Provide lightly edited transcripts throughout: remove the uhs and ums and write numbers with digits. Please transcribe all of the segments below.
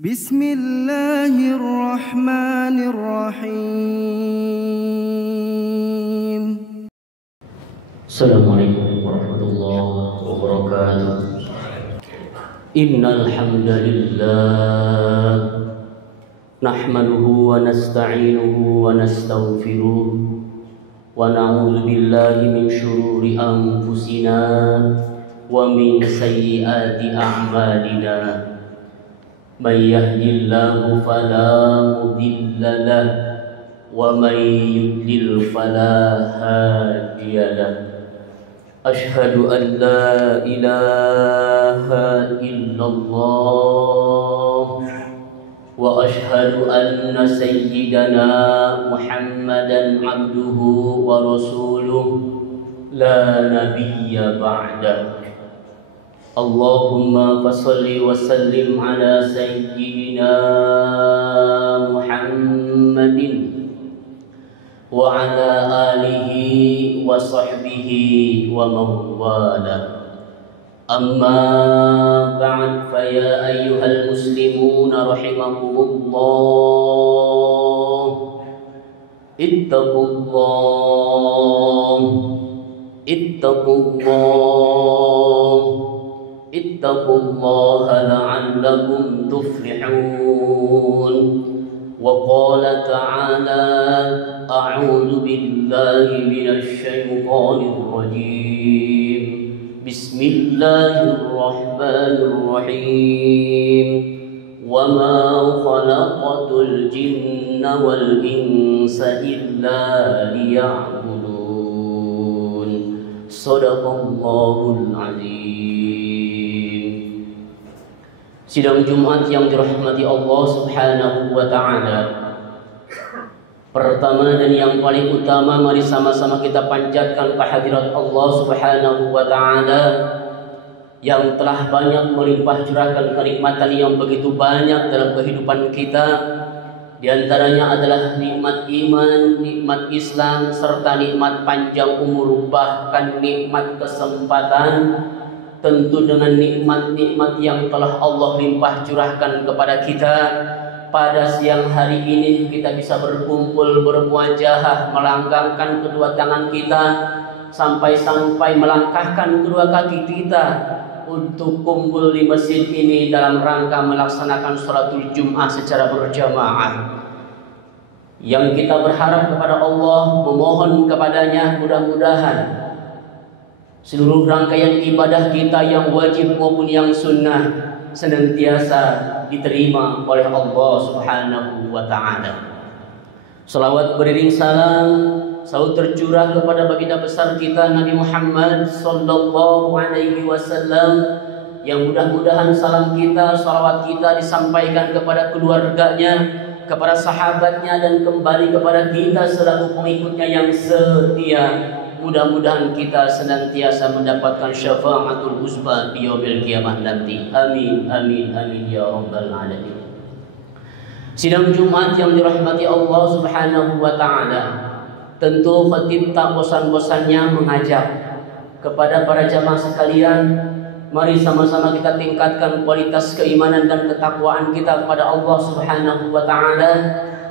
Bismillahirrahmanirrahim. Assalamualaikum warahmatullahi wabarakatuh. Innal hamdalillah nahmaduhu wa nasta'inuhu wa nastaghfiruh wa na'udzu billahi min syururi anfusina wa min sayyiati a'malina. May yahdihillahu fala mudilla lahu wa may yudlil fala hadiya lahu. Ashhadu an la ilaha illallah wa ashhadu anna sayyidana Muhammadan abduhu wa rasuluh la nabiyya ba'dah. Allahumma fassalli wa sallim ala sayyidina Muhammadin wa ala alihi wa sahbihi wa mawala. Amma ba'd, fa ya ayyuhal muslimuna rahimakumullah, ittaqullah ittaqullaha la'allakum tuflihun. Wa qala ta'ala a'udzu billahi minasy syaithanir rajim. Bismillahirrahmanirrahim. Wa ma khalaqatul jinna wal insa illa liya'budun. Shadaqallahul azim. Sidang Jumat yang dirahmati Allah Subhanahu wa ta'ala, pertama dan yang paling utama, mari sama-sama kita panjatkan kehadirat Allah Subhanahu wa ta'ala yang telah banyak melimpah curahkan kenikmatan yang begitu banyak dalam kehidupan kita. Di antaranya adalah nikmat iman, nikmat Islam, serta nikmat panjang umur, bahkan nikmat kesempatan. Tentu dengan nikmat-nikmat yang telah Allah limpah curahkan kepada kita, pada siang hari ini kita bisa berkumpul bermuajahah, melangkahkan kedua tangan kita, sampai-sampai melangkahkan kedua kaki kita untuk kumpul di masjid ini dalam rangka melaksanakan sholatul Jum'ah secara berjamaah. Yang kita berharap kepada Allah, memohon kepadanya, mudah-mudahan seluruh rangkaian ibadah kita yang wajib maupun yang sunnah senantiasa diterima oleh Allah Subhanahu wa ta'ala. Salawat beriring salam selalu tercurah kepada baginda besar kita Nabi Muhammad sallallahu alaihi wasallam, yang mudah-mudahan salam kita, salawat kita disampaikan kepada keluarganya, kepada sahabatnya, dan kembali kepada kita selaku pengikutnya yang setia. Mudah-mudahan kita senantiasa mendapatkan syafaatul uzma di yaumil qiyamah nanti. Amin amin amin ya rabbal alamin. Sidang Jumat yang dirahmati Allah Subhanahu wa ta'ala, tentu khatib tak bosan-bosannya mengajak kepada para jamaah sekalian, mari sama-sama kita tingkatkan kualitas keimanan dan ketakwaan kita kepada Allah Subhanahu wa ta'ala.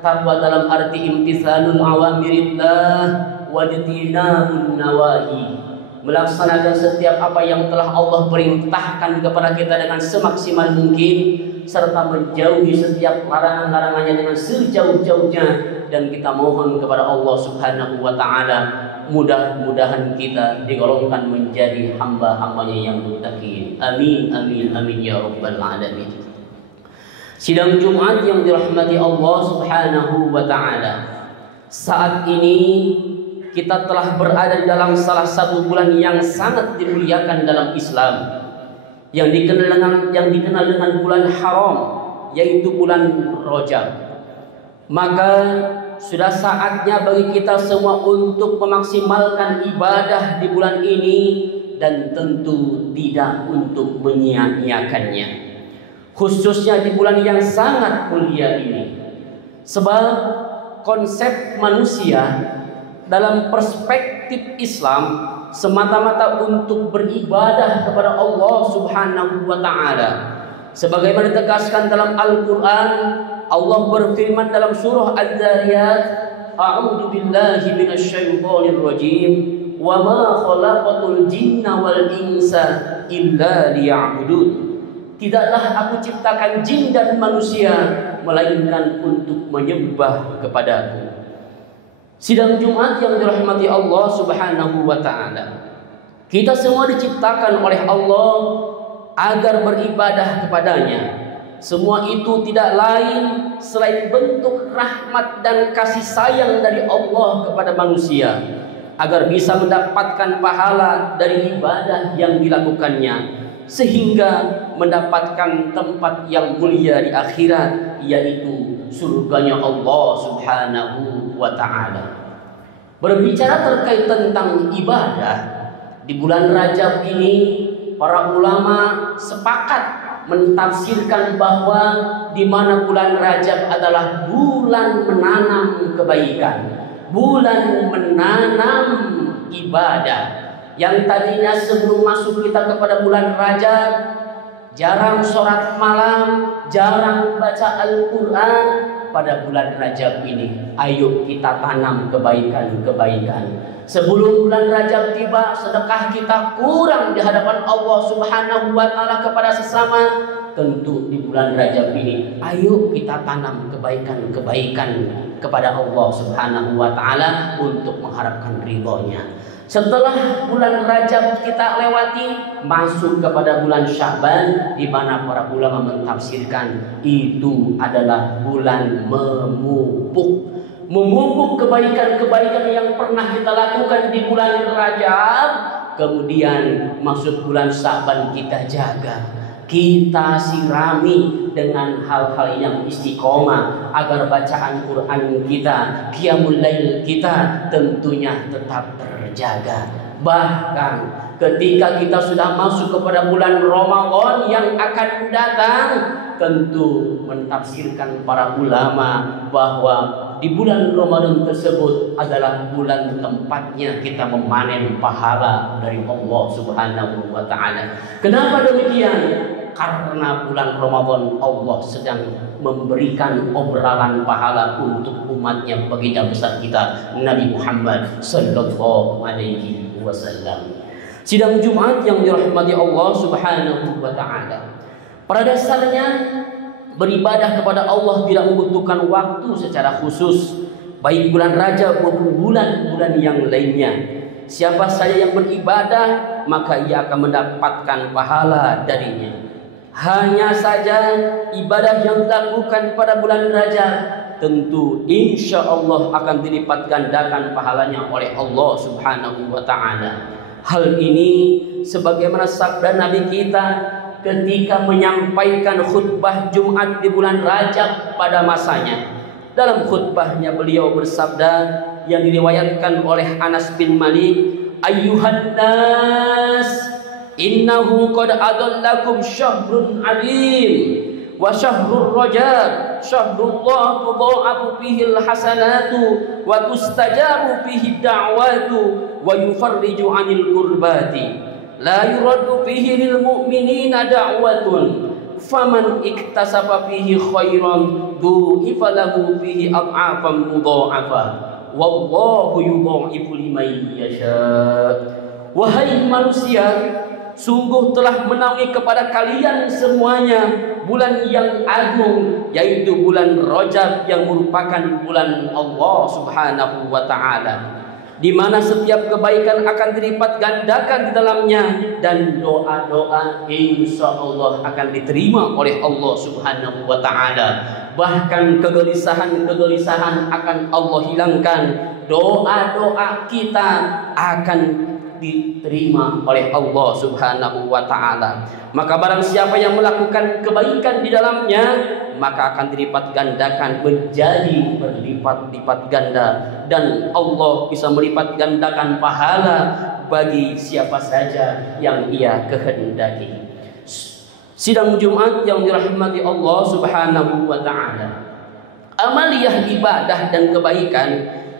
Takwa dalam arti imtithalul awamirillah wajtinabun nawahi, melaksanakan setiap apa yang telah Allah perintahkan kepada kita dengan semaksimal mungkin, serta menjauhi setiap larangan-larangannya dengan sejauh-jauhnya. Dan kita mohon kepada Allah Subhanahu wa ta'ala, mudah-mudahan kita digolongkan menjadi hamba-hambanya yang muttaqin. Amin amin amin ya rabbal alamin. Sidang Jumat yang dirahmati Allah Subhanahu wa ta'ala, saat ini kita telah berada dalam salah satu bulan yang sangat dimuliakan dalam Islam, yang dikenal dengan bulan haram, yaitu bulan Rajab. Maka sudah saatnya bagi kita semua untuk memaksimalkan ibadah di bulan ini, dan tentu tidak untuk menyia-nyiakannya, khususnya di bulan yang sangat mulia ini. Sebab konsep manusia dalam perspektif Islam semata-mata untuk beribadah kepada Allah Subhanahu wa ta'ala, Sebagaimana ditegaskan dalam Al-Quran, Allah berfirman dalam surah Al-Zariyat, A'udzu billahi minasyaitonir rajim, wa ma khalaqatul jinna wal insa illa liya'budun. Tidaklah aku ciptakan jin dan manusia melainkan untuk menyembah kepadaku. Sidang Jumat yang dirahmati Allah Subhanahu wa taala. Kita semua diciptakan oleh Allah agar beribadah kepadanya. Semua itu tidak lain selain bentuk rahmat dan kasih sayang dari Allah kepada manusia, agar bisa mendapatkan pahala dari ibadah yang dilakukannya, sehingga mendapatkan tempat yang mulia di akhirat, yaitu surganya Allah Subhanahu wa ta'ala. Berbicara terkait tentang ibadah, di bulan Rajab ini para ulama sepakat mentafsirkan bahwa di mana bulan Rajab adalah bulan menanam kebaikan, bulan menanam ibadah. Yang tadinya sebelum masuk kita kepada bulan Rajab jarang sholat malam, jarang baca Al-Quran, pada bulan Rajab ini ayo kita tanam kebaikan-kebaikan. Sebelum bulan Rajab tiba, sedekah kita kurang di hadapan Allah Subhanahu wa ta'ala kepada sesama. Tentu di bulan Rajab ini ayo kita tanam kebaikan-kebaikan kepada Allah Subhanahu wa ta'ala untuk mengharapkan ridhonya. Setelah bulan Rajab kita lewati, masuk kepada bulan Sya'ban, di mana para ulama mentafsirkan itu adalah bulan memupuk kebaikan-kebaikan yang pernah kita lakukan di bulan Rajab. Kemudian masuk bulan Sya'ban kita jaga, kita sirami dengan hal-hal yang istiqomah agar bacaan Quran kita, qiyamul lail kita tentunya tetap terjaga. Bahkan ketika kita sudah masuk kepada bulan Ramadan yang akan datang, tentu mentafsirkan para ulama bahwa di bulan Ramadan tersebut adalah bulan tempatnya kita memanen pahala dari Allah Subhanahu wa ta'ala. Kenapa demikian? Karena bulan Ramadan Allah sedang memberikan obralan pahala untuk umatnya, baginda besar kita Nabi Muhammad sallallahu alaihi wasallam. Sidang Jumat yang dirahmati Allah Subhanahu wa ta'ala. Pada dasarnya beribadah kepada Allah tidak membutuhkan waktu secara khusus, baik bulan Rajab maupun bulan-bulan yang lainnya. Siapa saja yang beribadah maka ia akan mendapatkan pahala darinya. Hanya saja ibadah yang dilakukan pada bulan Rajab tentu insya Allah akan dilipat gandakan pahalanya oleh Allah Subhanahu wa ta'ala. Hal ini sebagaimana sabda Nabi kita ketika menyampaikan khutbah Jumat di bulan Rajab pada masanya. Dalam khutbahnya beliau bersabda yang diriwayatkan oleh Anas bin Malik, ayyuhan nas, innahu qad adallakum syahrun alim wa syahrur rajab syahrullah tudha'afu fihi alhasanatu wa tustajabu fihi da'watu wa yufarriju 'anil kurbati la yuraddu fihi lil mu'minina da'watun faman iktasaba fihi khairan du'ifa lahu fihi ad'afan mudha'afa wallahu yudha'ifu liman yasha. Wahai manusia, sungguh telah menaungi kepada kalian semuanya bulan yang agung, yaitu bulan Rajab yang merupakan bulan Allah Subhanahu wa ta'ala, di mana setiap kebaikan akan dilipat gandakan di dalamnya dan doa-doa insya Allah akan diterima oleh Allah Subhanahu wa ta'ala. Bahkan kegelisahan-kegelisahan akan Allah hilangkan, doa-doa kita akan diterima oleh Allah Subhanahu wa ta'ala. Maka barang siapa yang melakukan kebaikan di dalamnya maka akan dilipat gandakan menjadi berlipat-lipat ganda, dan Allah bisa melipat gandakan pahala bagi siapa saja yang ia kehendaki. Sidang Jumat yang dirahmati Allah Subhanahu wa ta'ala, amaliyah ibadah dan kebaikan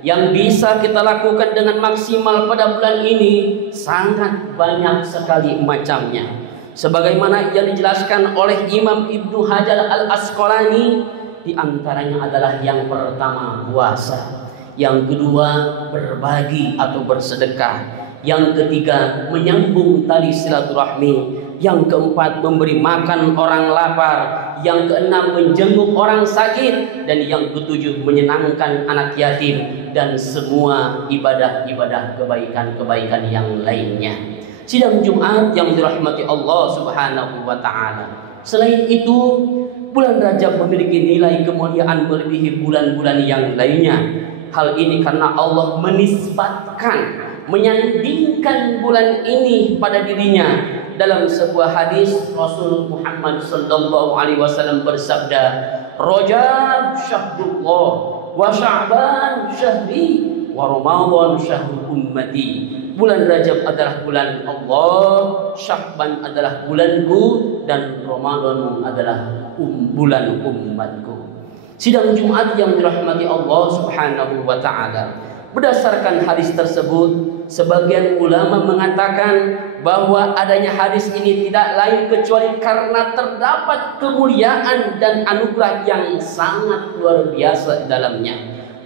yang bisa kita lakukan dengan maksimal pada bulan ini sangat banyak sekali macamnya. Sebagaimana yang dijelaskan oleh Imam Ibnu Hajar Al-Asqalani, di antaranya adalah yang pertama puasa, yang kedua berbagi atau bersedekah, yang ketiga menyambung tali silaturahmi, yang keempat memberi makan orang lapar, yang keenam menjenguk orang sakit, dan yang ketujuh menyenangkan anak yatim, dan semua ibadah-ibadah kebaikan-kebaikan yang lainnya. Sidang Jumat yang dirahmati Allah Subhanahu wa taala. Selain itu, bulan Rajab memiliki nilai kemuliaan melebihi bulan-bulan yang lainnya. Hal ini karena Allah menisbatkan, menyandingkan bulan ini pada dirinya. Dalam sebuah hadis Rasul Muhammad sallallahu alaihi wasallam bersabda, "Rajab syahrullah wa Sya'ban syahri wa Ramadan syahrul ummati." Bulan Rajab adalah bulan Allah, Sya'ban adalah bulanku, dan Ramadan adalah bulan umatku. Sidang Jumat yang dirahmati Allah Subhanahu wa taala. Berdasarkan hadis tersebut, sebagian ulama mengatakan bahwa adanya hadis ini tidak lain kecuali karena terdapat kemuliaan dan anugerah yang sangat luar biasa dalamnya.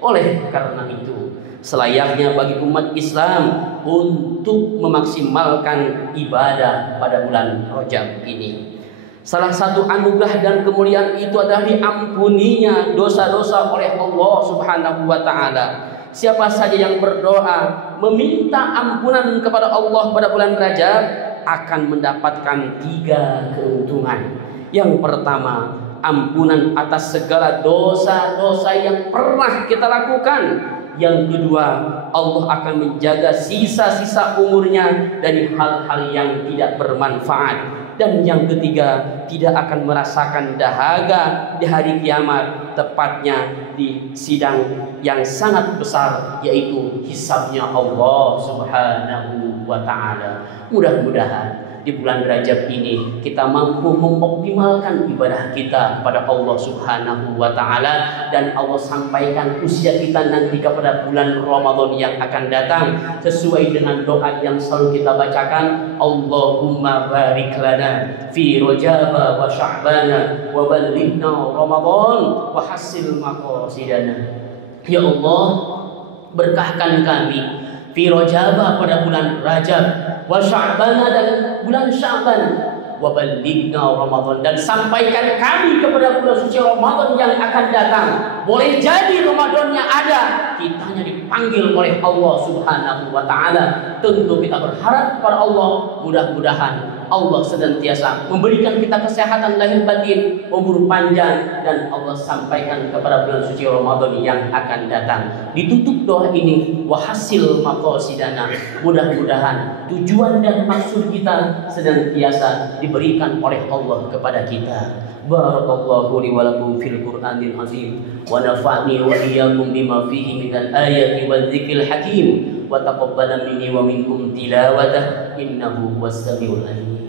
Oleh karena itu, selayaknya bagi umat Islam untuk memaksimalkan ibadah pada bulan Rajab ini. Salah satu anugerah dan kemuliaan itu adalah diampuninya dosa-dosa oleh Allah Subhanahu wa taala. Siapa saja yang berdoa meminta ampunan kepada Allah pada bulan Rajab akan mendapatkan 3 keuntungan. Yang pertama, ampunan atas segala dosa-dosa yang pernah kita lakukan. Yang kedua, Allah akan menjaga sisa-sisa umurnya dari hal-hal yang tidak bermanfaat. Dan yang ketiga, tidak akan merasakan dahaga di hari kiamat, tepatnya di sidang yang sangat besar, yaitu hisabnya Allah Subhanahu wa taala. Mudah-mudahan di bulan Rajab ini kita mampu mengoptimalkan ibadah kita kepada Allah Subhanahu wa taala, dan Allah sampaikan usia kita nanti kepada bulan Ramadan yang akan datang sesuai dengan doa yang selalu kita bacakan, Allahumma barik lana fi Rajab wa Sya'ban wa ballighna Ramadan wa hassil maqasidana. Ya Allah, berkahkan kami fi Rajab pada bulan Rajab, wa Sya'ban dan bulan Sya'ban, wa ballighna Ramadan, dan sampaikan kami kepada bulan suci Ramadan yang akan datang. Boleh jadi Ramadannya ada, kitanya dipanggil oleh Allah Subhanahu wa taala. Tentu kita berharap kepada Allah, mudah-mudahan Allah senantiasa memberikan kita kesehatan lahir batin, umur panjang, dan Allah sampaikan kepada bulan suci Ramadan yang akan datang. Ditutup doa ini, wa hasil maqasidana, mudah-mudahan tujuan dan maksud kita senantiasa diberikan oleh Allah kepada kita. Barakallahu li wa lakum fil Qur'anil azim, wa nafa'ni wa iyyakum bima fihi minal ayati wadh-dhikril hakim, wa taqabbala minni wa minkum tilawatah innahu huwas samiul alim.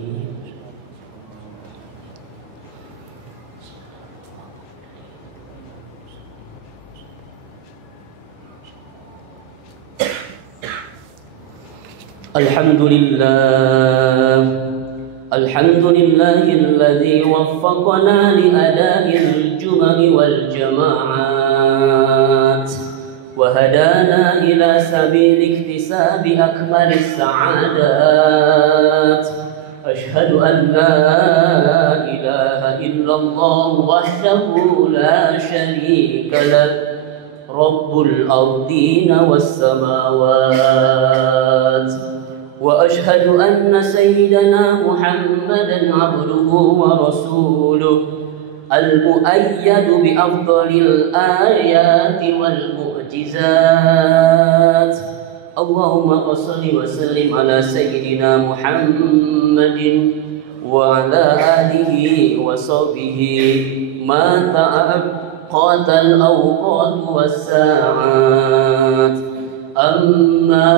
Alhamdulillahilladzi waffaqana li ada'il juma'i wal jama'at wa hadana ila sabili iktisabi akmalis sa'adat. Ashhadu an la ilaha illallah wahdahu la syarika lah, Rabbul ardina was samawat. وأشهد أن سيدنا محمدا عبده ورسوله المؤيد بأفضل الآيات والمعجزات. اللهم صل وسلم على سيدنا محمد وعلى آله وصحبه ما تعقد الأوقات والساعات. أما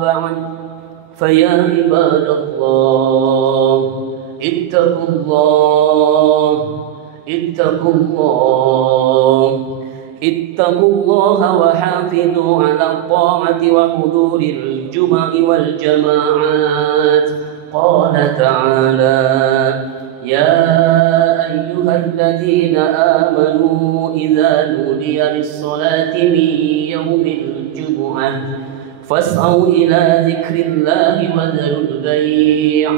بعد فيا عباد الله اتقوا الله اتقوا الله اتقوا الله وحافظوا على الطاعة وحضور الجمع والجماعات قال تعالى يا أيها الذين آمنوا إذا نودي للصلاة من يوم الجمعة فاسعوا إلى ذكر الله وذروا البيع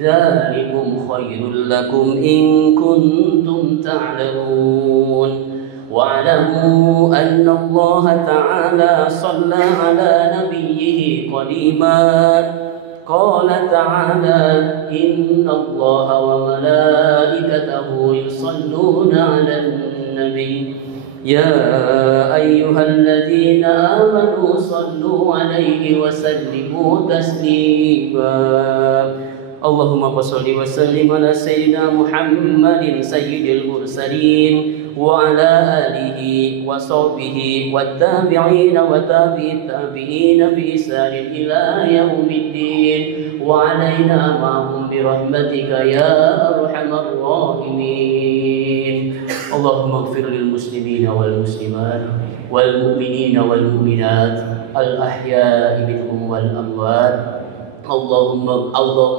ذلكم خير لكم إن كنتم تعلمون واعلموا أن الله تعالى صلى على نبيه قديما قال تعالى إن الله وملائكته يصلون على النبي يا أيها الذين آمنوا صلوا عليه وسلموا تسليما اللهم صل وسلم على سيدنا محمد سيد المرسلين وعلى آله وصحبه والتابعين وتابع التابعين بإحسان إلى يوم الدين وعلينا معهم برحمتك يا أرحم الراحمين اللهم اغفر للمسلمين والمسلمات والمؤمنين والمؤمنات الأحياء منهم والأموات اللهم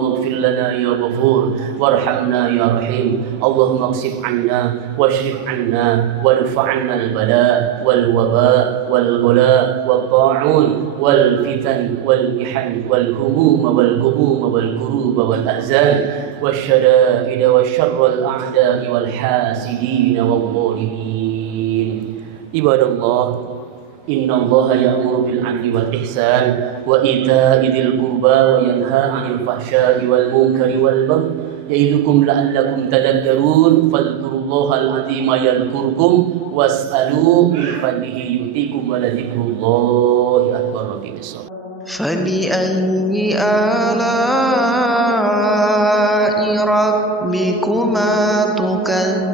اغفر لنا يا غفور وارحمنا يا رحيم اللهم اكشف عنا واشرف عنا وارفع عنا البلاء والوباء والغلاء والطاعون والفتن والمحن والهموم والغموم والكروب والأحزان والشدائد وشر الأعداء والحاسدين والظالمين عباد الله إن الله يأمر بالعدل والإحسان وإيتاء ذي القربى وينهى عن الفحشاء والمنكر والبغي يعظكم لعلكم تذكرون فاذكروا الله العظيم يذكركم واسألوا من فضله يؤتكم ولذكر الله أكبر فبأي آلاء ربكما تكذبان